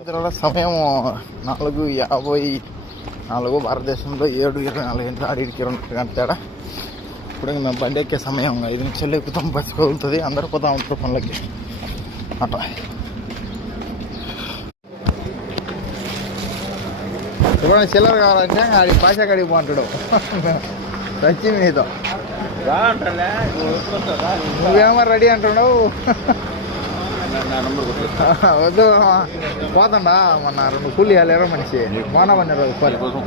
సమయం 4:54 భారతదేశంలో 7:24 గంటల ఆడికి 2 గంటల తేడా. ఇప్పుడు మేము బండి ఎక్కే సమయం 5 నిమిషాలు ఎక్కుతాం, బస్సు కదులుతుంది, అందరు పోతా ఉంటారు పనులకి అట్లా. ఇప్పుడు చిల్లర కావాలంటే ఆడి పాషా కాడికి బాగుంటాడు వచ్చి మీతో నువ్వేమో రెడీ అంటున్నావు. వద్దు పోతుండా మొన్న 2 కూలి వెళ్ళారో మనిషి మోనా పని రోజు నీకోసం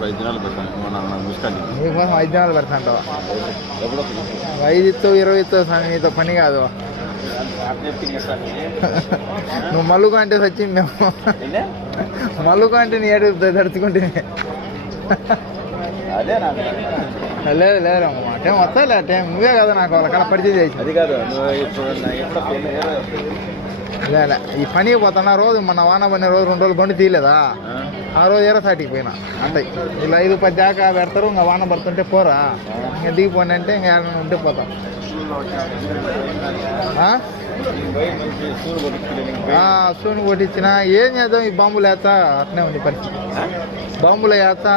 5 దినాలు పెడతాంటావు. 5 ఇస్తావు 20 ఇస్తావు నీతో పని కాదు. నువ్వు మల్లుకు అంటే సచ్చింది మేము మల్లుకు అంటే నీ ఏడు తడుచుకుంటే లేదు లేదమ్మా టైం వస్తాలే టైం నువ్వే కదా నాకు వాళ్ళకన్నా పరిచయం చేసి అది కాదు. లేదా ఈ పనికి పోతున్నా రోజు మన వాన పని రోజు 2 రోజులు బండి తీయలేదా, ఆ రోజు సాటికి పోయినా అంటే ఇలా 5-10 దాకా పెడతారు. ఇంకా వాన పడుతుంటే పోరా ఇంకా దిగిపోయి అంటే ఇంకా ఏమైనా ఉంటే పోతాం. సూని కొట్టించిన ఏం చేద్దాం, ఈ బాంబులు వేస్తా అట్నే ఉంది పరిస్థితి. బాంబులు వేస్తా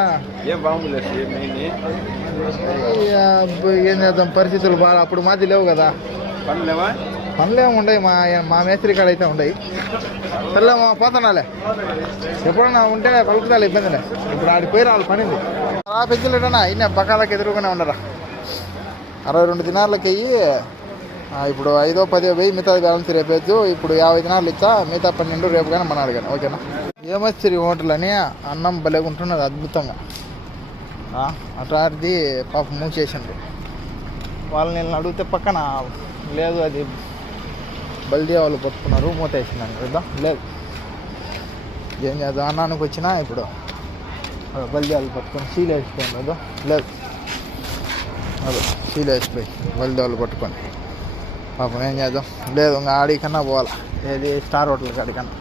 ఏం చేద్దాం, పరిస్థితులు బాగా అప్పుడు మాది లేవు కదా. పనులేమో ఉండవు, మా మేస్త్రి కాడ అయితే ఉండవు. సర్లేమో పోతున్నాలే, ఎప్పుడన్నా ఉంటే పలుకుతాలి, ఇబ్బందిలే. ఇప్పుడు ఆడిపోయి రావాలి పనింది. పెంచలేటనా ఇన్న బకాలకు ఎదురుగానే ఉండరా. 62 దినాలకి అయ్యి ఇప్పుడు 5-10 వెయ్యి మిగతా బ్యాలెన్స్ రేపేద్దు. ఇప్పుడు 50 దినాలు ఇచ్చా, మిగతా 12 రేపు కానీ మన అడిగాను. ఓకేనా. ఏమొచ్చి హోటల్ అని అన్నం భలేగుంటున్నది అద్భుతంగా. అట్లాంటిది పాప మూసేసిండ్రు. వాళ్ళని అడిగితే పక్కన లేదు, అది బల్దీ వాళ్ళు పట్టుకున్నారు, మూత వేసిందండి కదా. లేదు ఏం చేద్దాం, అన్నానికి వచ్చినా ఇప్పుడు బల్దీ వాళ్ళు పట్టుకొని సీల్ వేసిపోయింది కదా. లేదు అదే సీల్ వేసిపోయి బల్దీ వాళ్ళు పట్టుకొని పాపం ఏం చేద్దాం. లేదు ఇంకా ఆడికన్నా పోవాలా, ఏది స్టార్ హోటల్ కాడికన్నా.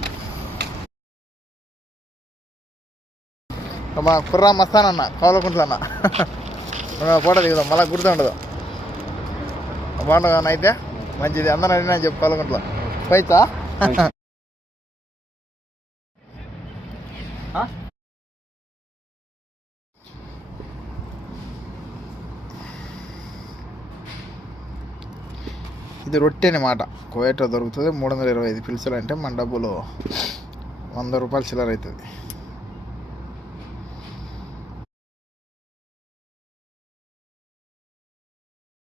మా కుర్రా మస్తానన్న కౌలకుంట్లన్న ఫోటో దిగుదాం, మళ్ళీ గుర్తుండదు. బాగుండదు అయితే మంచిది, అందరూ అడిగినా చెప్పు కౌలకుంట్ల పైసా. ఇది రొట్టె అనమాట, కువైట్లో దొరుకుతుంది. 325 పిలుసులు అంటే మన డబ్బులు 100 రూపాయలు చిల్లర అవుతుంది.